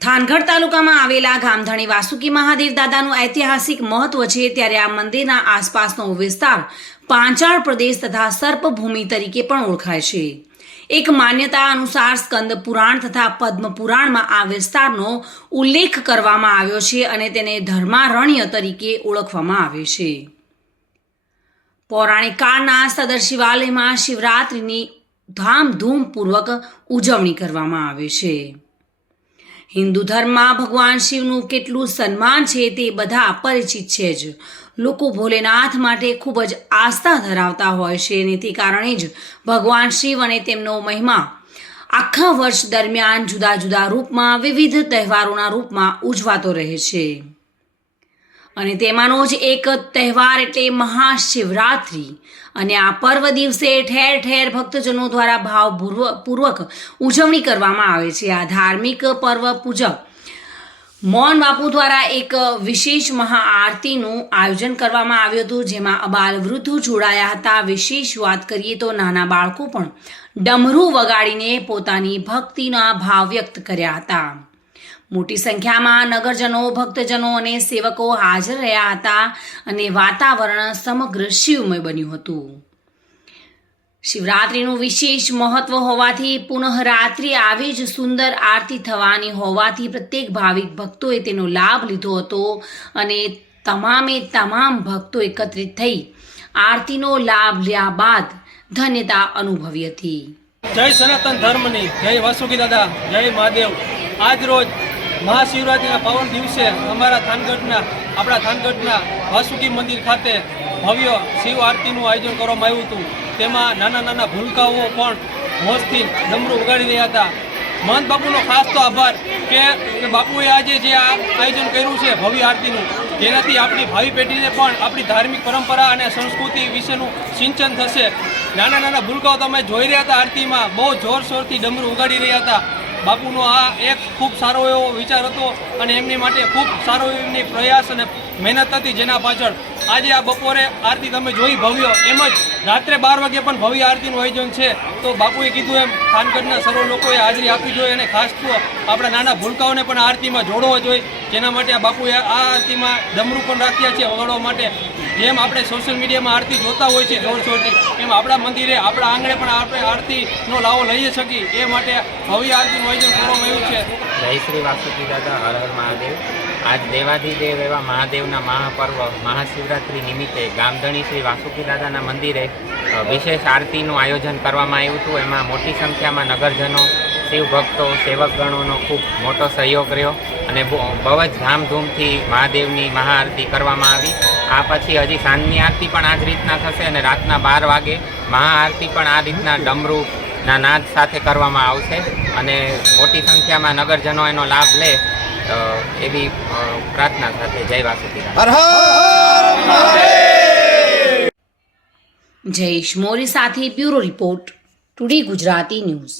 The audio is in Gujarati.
થાનગઢ તાલુકામાં આવેલા ગામધણી વાસુકી મહાદેવ દાદાનું ઐતિહાસિક મહત્વ છે ત્યારે આ મંદિરના આસપાસનો વિસ્તાર પાંચાળ પ્રદેશ તથા સર્પભૂમિ તરીકે પણ ઓળખાય છે. એક માન્યતા અનુસાર સ્કંદ પુરાણ તથા પદ્મ પુરાણમાં આ વિસ્તારનો ઉલ્લેખ કરવામાં આવ્યો છે અને તેને ધર્મારણ્ય તરીકે ઓળખવામાં આવે છે. પૌરાણિક કાળના સદર શિવાલયમાં શિવરાત્રિની ધામધૂમપૂર્વક ઉજવણી કરવામાં આવે છે. હિન્દુ ધર્મમાં ભગવાન શિવનું કેટલું સન્માન છે તે બધા પરિચિત છે જ. લોકો ભોલેનાથ માટે ખૂબ જ આસ્થા ધરાવતા હોય છે તે કારણે જ ભગવાન શિવ અને તેમનો મહિમા આખા વર્ષ દરમિયાન જુદા જુદા રૂપમાં વિવિધ તહેવારોના રૂપમાં ઉજવાતો રહે છે. અને તેમાંનો જ એક તહેવાર એટલે મહાશિવરાત્રિ. અને આ પર્વ દિવસે ઠેર ઠેર ભક્તજનો દ્વારા ભાવપૂર્વક ઉજવણી કરવામાં આવે છે. આ ધાર્મિક પર્વ પૂજક મોહન બાપુ દ્વારા એક વિશેષ મહાઆરતીનું આયોજન કરવામાં આવ્યું હતું, જેમાં અબાલ વૃદ્ધો જોડાયા હતા. વિશેષ વાત કરીએ તો નાના બાળકો પણ ડમરૂ વગાડીને પોતાની ભક્તિના ભાવ વ્યક્ત કર્યા હતા. મોટી સંખ્યામાં નગરજનો, ભક્તજનો અને સેવકો હાજર રહ્યા હતા અને વાતાવરણ સમગ્ર શિવમય બન્યું હતું. શિવરાત્રિનું વિશેષ મહત્વ હોવાથી પુનઃ રાત્રિ આવી જ સુંદર આરતી થવાની હોવાથી પ્રત્યેક ભાવિક ભક્તોએ તેનો લાભ લીધો હતો અને તમામે તમામ ભક્તો એકત્રિત થઈ આરતીનો લાભ લ્યા બાદ ધન્યતા અનુભવી હતી. જય સનાતન ધર્મની, જય વાસુકી દાદા, જય મહાદેવ. આજ રોજ મહાશિવરાત્રિના પાવન દિવસે અમારા થાનગઢના, આપણા થાનગઢના વાસુકી મંદિર ખાતે ભવ્ય શિવ આરતીનું આયોજન કરવામાં આવ્યું હતું. તેમાં નાના નાના ભૂલકાઓ પણ મોજથી ડમરું ઉગાડી રહ્યા હતા. મહંત બાપુનો ખાસ તો આભાર કે બાપુએ આજે જે આ આયોજન કર્યું છે ભવ્ય આરતીનું, જેનાથી આપણી ભાવિ પેઢીને પણ આપણી ધાર્મિક પરંપરા અને સંસ્કૃતિ વિશેનું સિંચન થશે. નાના નાના ભૂલકાઓ તમે જોઈ રહ્યા હતા આરતીમાં, બહુ જોરશોરથી ડમરું ઉગાડી રહ્યા હતા. બાપુનો આ એક ખૂબ સારો એવો વિચાર હતો અને એમની માટે ખૂબ સારો એમની પ્રયાસ અને મહેનત હતી જેના પાછળ આજે આ બપોરે આરતી તમે જોઈ ભવ્ય એમ જ રાત્રે બાર વાગે પણ ભવ્ય આરતીનું આયોજન છે. તો બાપુએ કીધું એમ ખાનગઢના સર્વ લોકોએ હાજરી આપવી જોઈએ અને ખાસ તો આપણા નાના ભૂલકાઓને પણ આરતીમાં જોડવો જોઈએ. જેના માટે આ બાપુએ આ આરતીમાં ડમરું પણ રાખ્યા છે વગાડવા માટે. જેમ આપણે સોશિયલ મીડિયામાં આરતી જોતા હોય છે જોર જોરથી એમ આપણા મંદિરે, આપણા આંગણે પણ આપણે આરતીનો લાવો લઈ શકીએ. એ માટે ભવ્ય આરતીનું આયોજન કરવામાં આવ્યું છે. જય શ્રી વાસુકી દાદા, હર હર મહાદેવ. આજ દેવાધિદેવ એવા મહાદેવના મહાપર્વ, મહાશિવરાત્રિ નિમિત્તે ગામધણી શ્રી વાસુકી દાદાના મંદિરે વિશેષ આરતીનું આયોજન કરવામાં આવ્યું હતું. એમાં મોટી સંખ્યામાં નગરજનો શિવ ભક્તો સેવકગણોનો ખૂબ મોટો સહયોગ રહ્યો અને બહુ જ ધામધૂમથી મહાદેવની મહાઆરતી કરવામાં આવી. આ પછી હજી સાંજની આરતી પણ આ જ રીતના થશે અને રાતના બાર વાગે મહાઆરતી પણ આ રીતના ડમરૂના નાદ સાથે કરવામાં આવશે અને મોટી સંખ્યામાં નગરજનો એનો લાભ લે એવી પ્રાર્થના સાથે જય વાસુકી જયેશ મોરી સાથે bureau report today Gujarati news.